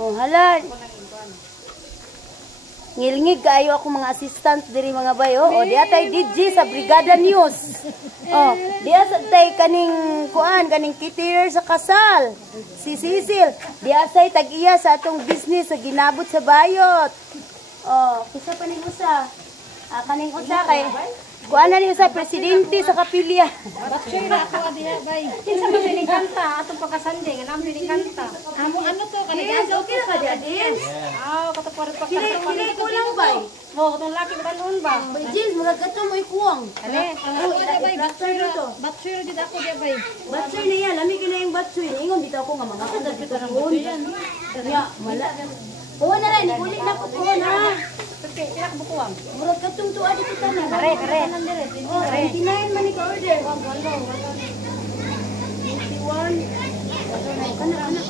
Oh, hala. Ngilngig kaayo ako mga assistant diri mga bayo. O diya tay DJ sa Brigada News. Oh, diya sa tay kaning kuan, kaning kitier sa kasal. Si Cecil, diya say tag-iya sa atong business sa ginabot sa bayot. Oh, kisa pa ning usa. Kaning usa kay kuan na ni usa presidente sa kapilya. Batsoy ra ako adiha bay. Kinsa man ni kanta atong pagkasande nga namin ni kanta. Amo ano to kanang Okay ra ka diya din. katapor Kini kulang bay. Mo katong laki kanon ba? Bay jeans mga gato mo ikuwang. Ale, bay batsoy ra to. Batsoy ra did ako diya bay. Batsoy na yan, lami kina yung batsoy. Ingon bitaw ko nga mga kagat bitaw ng buon. Ya, wala. Kuha na rin, ikulit na ko kuha na. Okay, pila ka bukuwang? Murag katong tuwa dito tanan. Kare. Oh, 99 man ka order. 21. Kana.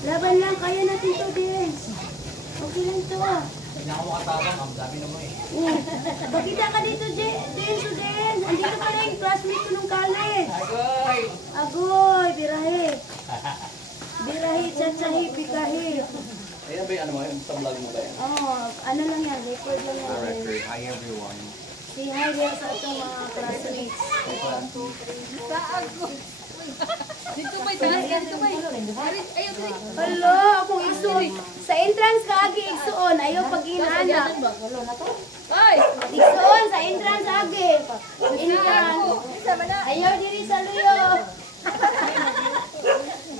Laban lang, kaya natin to, Dens. Okay lang to, Hindi ako makatabang, ang dami naman eh. Bakita ka dito, Dens, Dens. Andito pala yung classmate ko nung college. Agoy! Agoy, birahe. Birahe, tsatsahe, pikahe. Ayan ba yung ano mo, yung sa vlog mo tayo? Oh, ano lang yan, record lang yan. Record, hi everyone. Si hi there sa itong mga classmates. Dito bay taas dito bay. Ayo diri. Hello, akong igsuon. Sa entrance ka agi igsuon, ayaw pag-inaana. Ay, Igsuon sa entrance agi. Entrance. Ayaw diri sa luyo.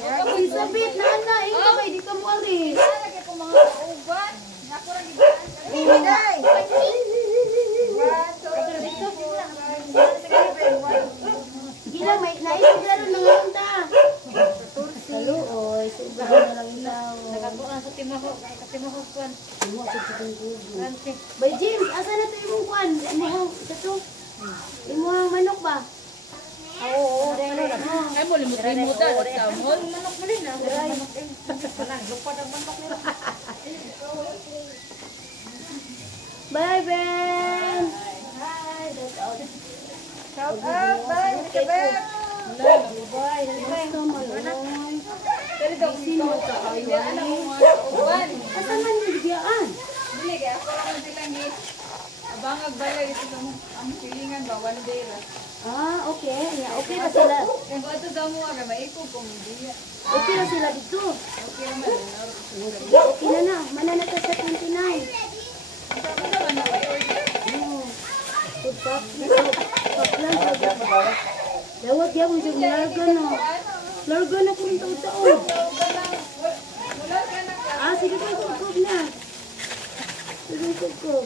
Kung sabit na ana, ikaw kay di ka mo ari. lagi ko mga uban. Nako ra gigaan. Gila, may naisip laro na ngayon ta. Hello, oy. Suga na lang ilaw. Nakakuha sa timahog kwan. Ante. Bay, James, asa na ito imong kwan? Imong, ito. Imong manok ba? Oo, ay mo limot sa mall. Manok mo din na. Manok din. Manang lupad ang manok nila. Bye, Ben. Shout out, bye. Bye. Bye. Gusto mo yun. Pero daw Sino ka kayo? ano mo mga uban. Asa man yung bigyan? Dili kaya ako lang silang abangag balay ito ang pilingan ba one day ra. Okay. Yeah, okay na sila. Kung ato daw mo aga maipog kung hindi. Okay na sila dito. Okay naman. Okay na. Mananata sa 29. Ako naman na order. Good talk. Talk lang. Dawag yan mo yung larga na. Larga na kung taon-taon. Wala ka na. Sige pa, kukog na. Sige, kukog.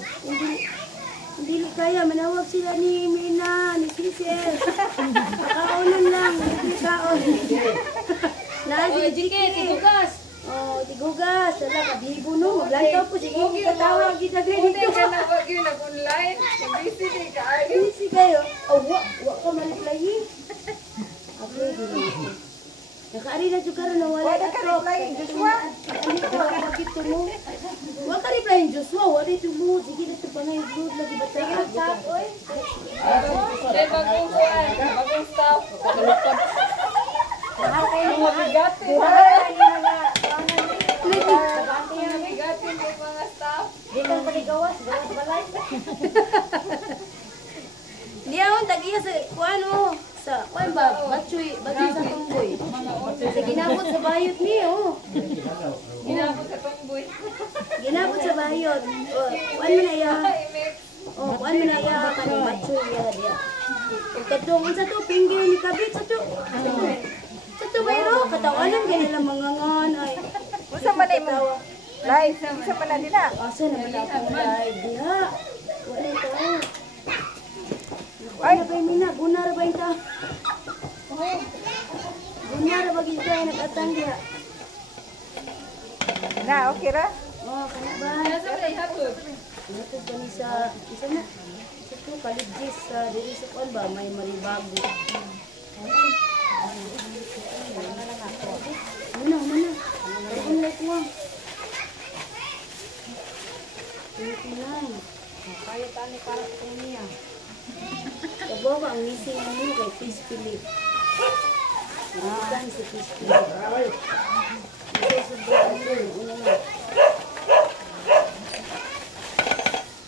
Hindi kaya, manawag sila ni Mina, ni Cecil. Kakaunan lang, hindi kaon. Lagi, Tigugas. Oh, tigugas. Wala, kabibo no. Maglantaw po, sige, katawag kita Hindi dito. ka na wag yun nag-online. Busy din ka. Busy kayo. Wa ka maliplayin. Okay, dito. Nakaari na dyan karoon na wala Wala ka replyin, Joshua. Ano ko, bakit to mo? Wala ka replyin, Joshua. Wala ito mo. Sige na ito pa na yung blood lagi ba tayo? May bagong kuhan. Bagong staff. Kalupad. Mahal kayo ng mabigatin. Mabigatin yung mga staff. Di kang paligawas. Gawas balay. Di ako, tag-iya sa, ano, sa, kuan ba, batsoy sa tunggoy. Sa ginabot sa bayot niyo. Ginabot sa tungboy. Ginabot sa bayot. Kuan mo na iya. Kuan mo na iya, kanong batsoy iya diya. Katong sa to, pinggir ni kabit sa to. Sa to bayro, katawanan ganila mga nganay. Usa man na mo? Live. Usa man na dila. Asa na ba akong live diha? Wala ito. Ay, Ano ba yung mina? Bunar ba ito? Bunar ba ito ay nag-atang diha? na okay ra? Kana ba? Nasa ba ihapon? Ito ba ni sa, isa na? Ito, kaligis sa diri sa kuan ba? May maribago. Muna. Ano like mo? Kabawa ang missing ano kay Fish Philip. Bukan si Fish Philip.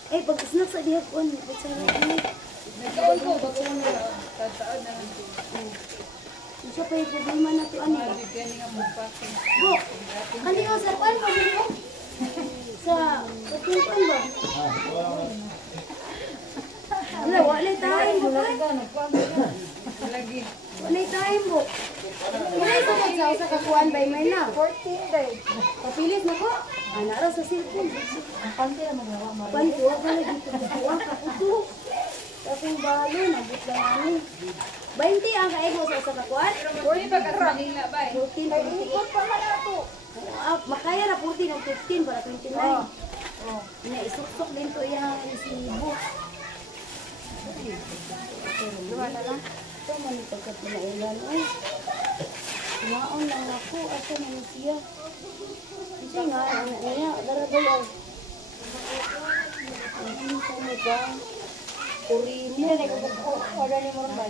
Eh, pag-snack sa dihapon. Nagkaon ko, bago mo na. Tataon na lang. Isa pa yung problema na ito, ano? Bigyan nga mo pa. Bo, ano yung sarpan ba? Sa katuntan ba? Wala, wala tayo mo ba? Lagi. Wala tayo mo. Wala ito sa kakuan ba may na? 14 day. Papilis na ko. Anara sa cellphone. Ang panty na magawa mo. Panty, wala ka lagi ito. Kuha ka ito. Tapos balo, nabot lang ano. 20 ang kaego sa kakuan? 40 pa ka Manila ba? 14, 20. pa man ato. Makaya na 14 o 15 para 29. Inaisok-sok din to yung isibo. Duha na lang. Ito man yung pagkatinailan. Ay, kumaon lang ako. Asa na siya? Kasi nga, anak niya, darabay. Hindi sa mga kurino. Hindi na ko order ni mo ba?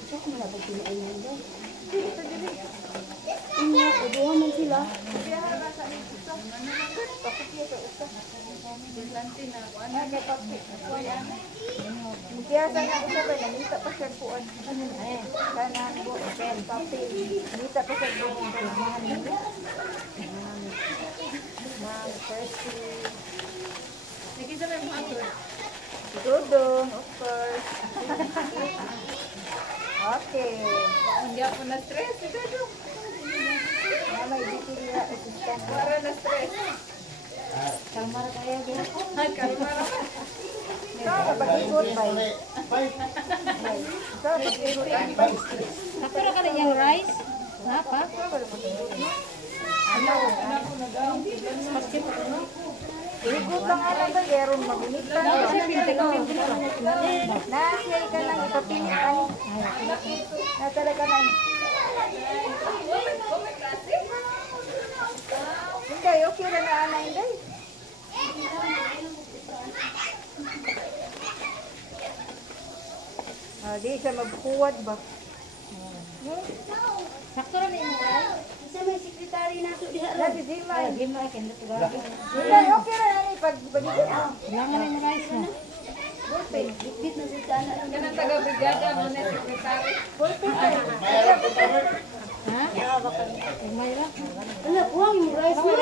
Ito ko na pagkatinailan daw. Hindi, kuduha man sila. Kaya sa nga usa ba nita pa siya kuan. Kana ko pen papel. Nita pa siya kuan. Nakita mo ato. Dodong, of course. Okay. Hindi ako na stress, dodong. Mama, ibigay niya assistant. Para na stress. Kalmar kaya din. Ay, kalmar. Ikaw, pag-ikot ba? Ikaw, pag-ikot ba? Pero ka na yung rice? Napa? Ano? Ikot lang ano ba? Meron magunit lang. Nasiyay ka lang ipapilitan. Na talaga na. Hindi, okay na na ana, hindi. Di siya magkuwad ba? Sakto na yung rice. Isa may sekretary na ito diha. Lagi di man. Lagi mo akin na tuwa. Hindi, okay na na pag bagay na. Kailangan na yung rice na. Bit na sa sana. Kanang taga-brigada mo na sekretary. Ha? Mayra. Wala, kuwang yung rice mo.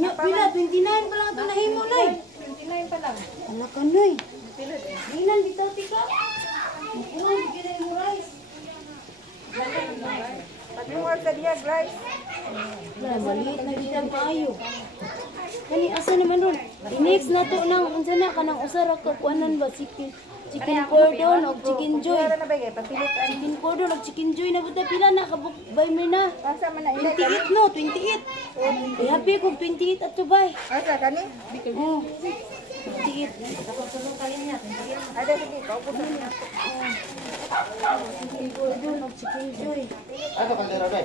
Pila, 29 pa lang ito nahimo na eh. 29 pa lang. Anak ka na eh. Dinan, bitaw tika. Kuwang, bigyan na yung rice. Pag-luwag ka diya, guys. Wala, maliit na bitang maayo. Kani, asa naman ron? I-next na to ng, unsa na ka ng usara ka, kuanan ba, chicken cordon o chicken joy. Kaya na ba kayo? Papilitan. Chicken cordon o chicken joy na buta pila na, kabuk, bay mo na. Asa man na inay 28 no, 28. Ay, happy kong 28 at to bay. Asa kani? Oh, 28. Ada sige, kaupo sa niya. Chicken cordon o chicken joy. Ano kaldera ba?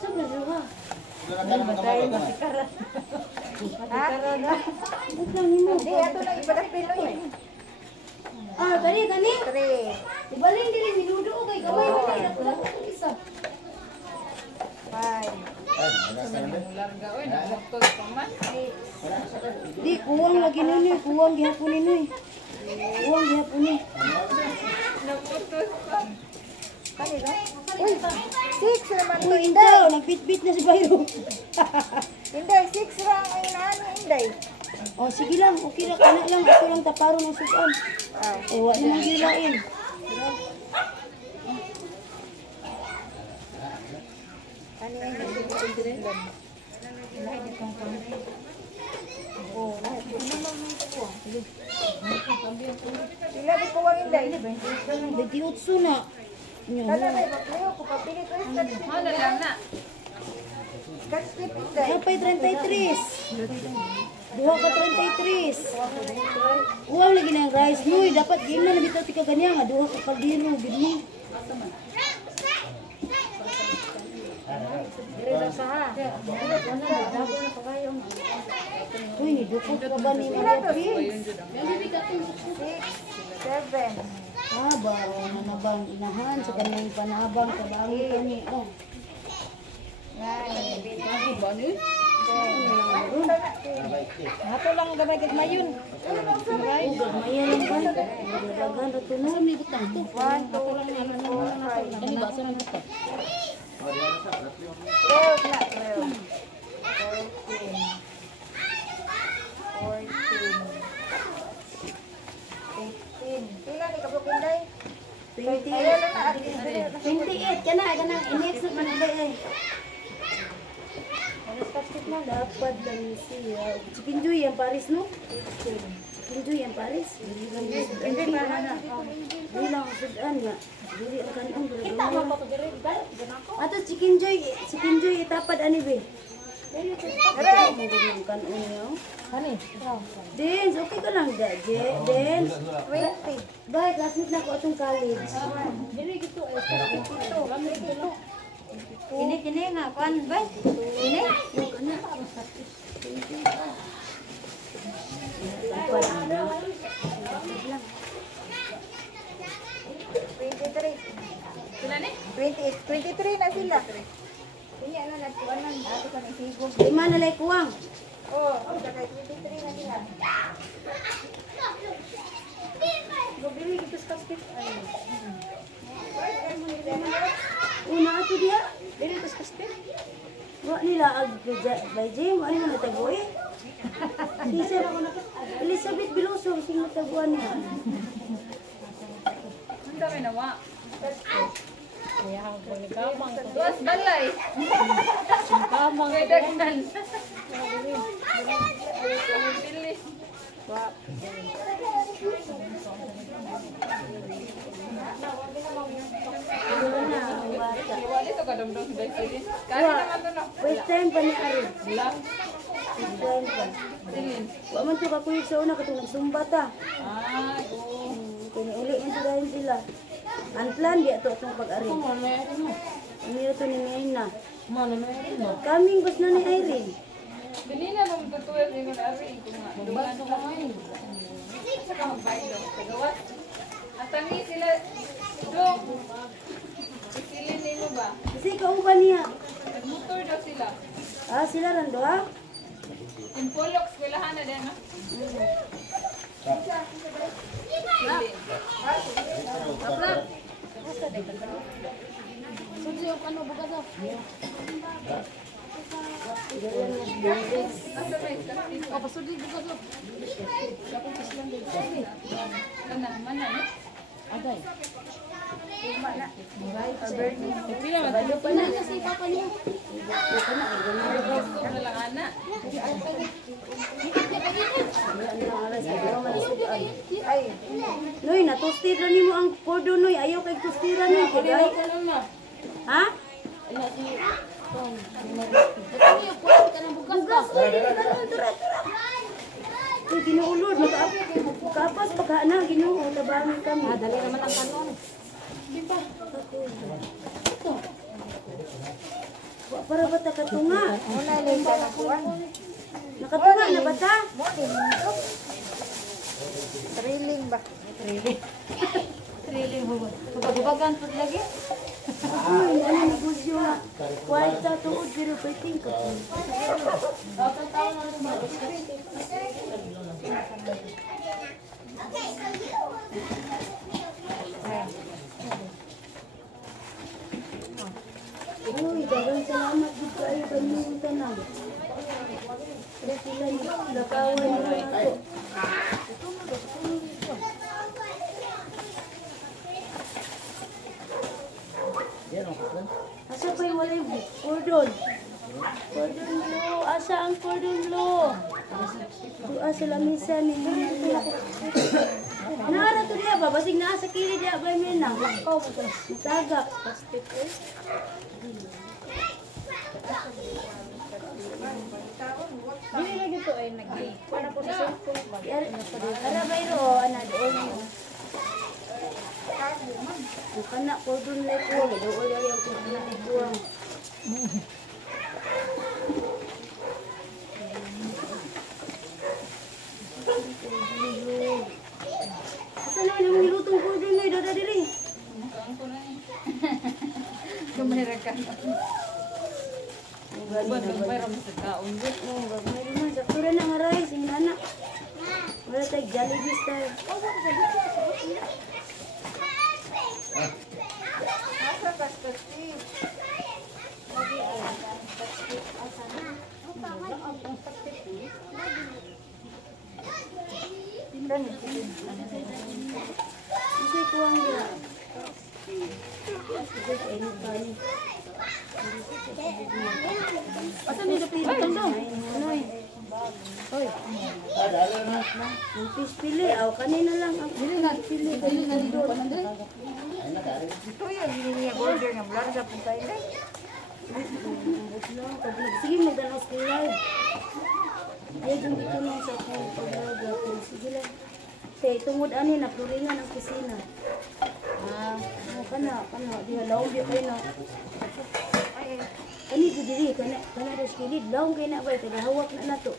Saan na siya ka? Ha? Ba't lang mo? Di, ato na ibadas Pinoy. Ah, kani. 3, Ibalin din ni Dudu kay gamay mo kay dako isa. 5. Di kuwang lagi nini, kuwang gihapon nini. Kuwang gihapon ni. Kani ba? Uy, 6 naman to, Uy, Inday. daw nagbitbit na si Bayo. Inday, 6 lang ang inaano, Inday. Oh, sige lang, okay lang, anak lang, ako lang taparo ng susan. Ah, Eh, wala nang gilain. kani ang hindi. Oh, sila di kuwang Inday. 28 na. Nyo, Kala na, bakliyo, kupapili ko yung katslip. Hala lang na. Katslip, Inday. napay 33. Duha ka 33. Uwang lagi ng rice. Uy, dapat game na nabitaw tika ganyan nga. Duha ka kaldero, gini. Uy, nidukot ka ba ni Maria Prince? 6, 7. Ah, baro na nabang inahan sa kanyang panabang sa bangi kani. Oh. 9, ba ni? Ato lang gamay kit mayon. Mayon lang ba? Nagdagan ra to na. May butang to. 1, 2, 3, 4, 5. Ano ba sa nang butang? 12 na. 12. 13. 14. 15. Pila ni kabukin day? 28 kana next na manday ay. Ano pastit mo dapat lang siya. Chicken joy ang Paris no? Chicken joy ang Paris. Hindi na na. Dili lang sudan nga. Dili ang kanong gulay. Ato chicken joy itapad ani be. Aray! Ang kanong niyo. Hani? Dance, okay ka lang da, Dance. 20. Bye, classmate na ko atong college. Kini nga kan, bay. Kini. Yung kana. Tapos na. 23. Sila ni? 28. 23 na sila. Kanya na nagkuhanan. Ato ka ng sigog. Lima na lay kuwang. Oh, kaya 23 na sila. Gobili kita sa kasket. Una ato dia. Dili tas kasket. Wa nila ag by Jim, ano na tagoy? Sisa Elizabeth Biloso sing taguan niya. Ang dami nawa. Kaya ko ni kamang. Tuwas balay. May dagnan. Bilis. Iwali to kadamdam sa Baisilin. Kaya naman to na. First time pa ni Ari. Lang. First time pa. Silin. Wa man to kakuy sa una katong nagsumba ta. Ay, oo. Kani uli man sila sila. Antlan di ato atong pag-ari. Amiro to ni Mayna. Kaming bus na ni Irene. Binina nung tutuwal ni mo na rin. Kung nga. Dungan ka ngayon. Asa ka magbaylo? Tagawat. At tani sila. Dong. Isilin ni mo ba? Kasi kauban niya. Nagmotor daw sila. Ah, sila rando ha? Yung Polok, eskwelahan na din, no? Mana, no? Balo pa na kasi papa niya. Gusto na lang, ana. Ay, Noy, natustira ni mo ang kodo, Noy. Ayaw kay tustira ni. Kuday. Ha? Bugas. Tura. Uy, ginuulod. Kapas pagka na, ginuulod. Tabangan kami. Dali naman ang kanon. Diba? Ito. Para ba ta katunga? muna lang ka nakuhan. Nakatunga na ba ta? Mo din ito. Thrilling ba? Thrilling mo ba? Pagbagan po lagi? Uy, ano negosyo nga? Kwarta tuod, pero pwedeng ka. Uy, dagang salamat dito kayo kanyang tanang. Pero sila nakawan nila ako. Asa pa yung wala yung cordon? Cordon blue. Asa ang cordon blue? Asa lamisa ni Lulu. Naara to diya ba? Basig naa sa kili diya ba yung menang? Tagak. Dili na dito ay para po sa cellphone ba? Ara ba iro? Ana doon mo. Kana cordon like ko. Doon ari ang cordon like ko. gamay ra ka. Gamay ra mo sa kaon. Oh, bagay naman. Sakto rin ang aray. Sinana. Wala tayo Jollibee style. Kasi kuwang nila. Asa ni dapit tandong? Anoy. Hoy. Ang pili. Aw, kanina lang. Dili na dito pa nanday. Ito yung niya border nga bulan sa puntay na. Sige, magdalas ko live. Ay, dun dito lang sa akong pag-vlog. Sige lang. Kaya tungod ani na, pluringan ang kusina. Kana. Diha, laong di kayo na. Kani diri, kana res kilid. Laong kayo na ba? Tagahawak na na to.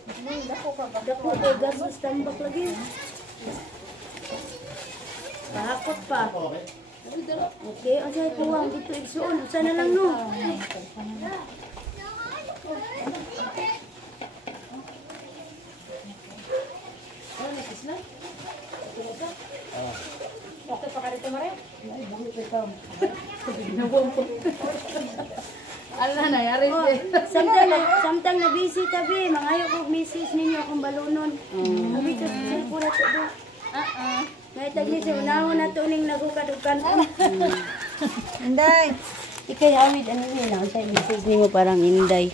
Dako kay gasos tambak lagi. Kahakot pa. Okay, ang sa'yo kuwang dito igsuon. Saan na lang no? Bakit pa ka rito mare? Ala na yari Samtang na busy tabi, mangayo ko misis ninyo akong balunon. Sabi ko, silpo na to do. May tagli siya, unahon na to ning nagukad-ukad. Inday! Ikay awid, ano yun? Ang sa'yo misis ninyo parang inday.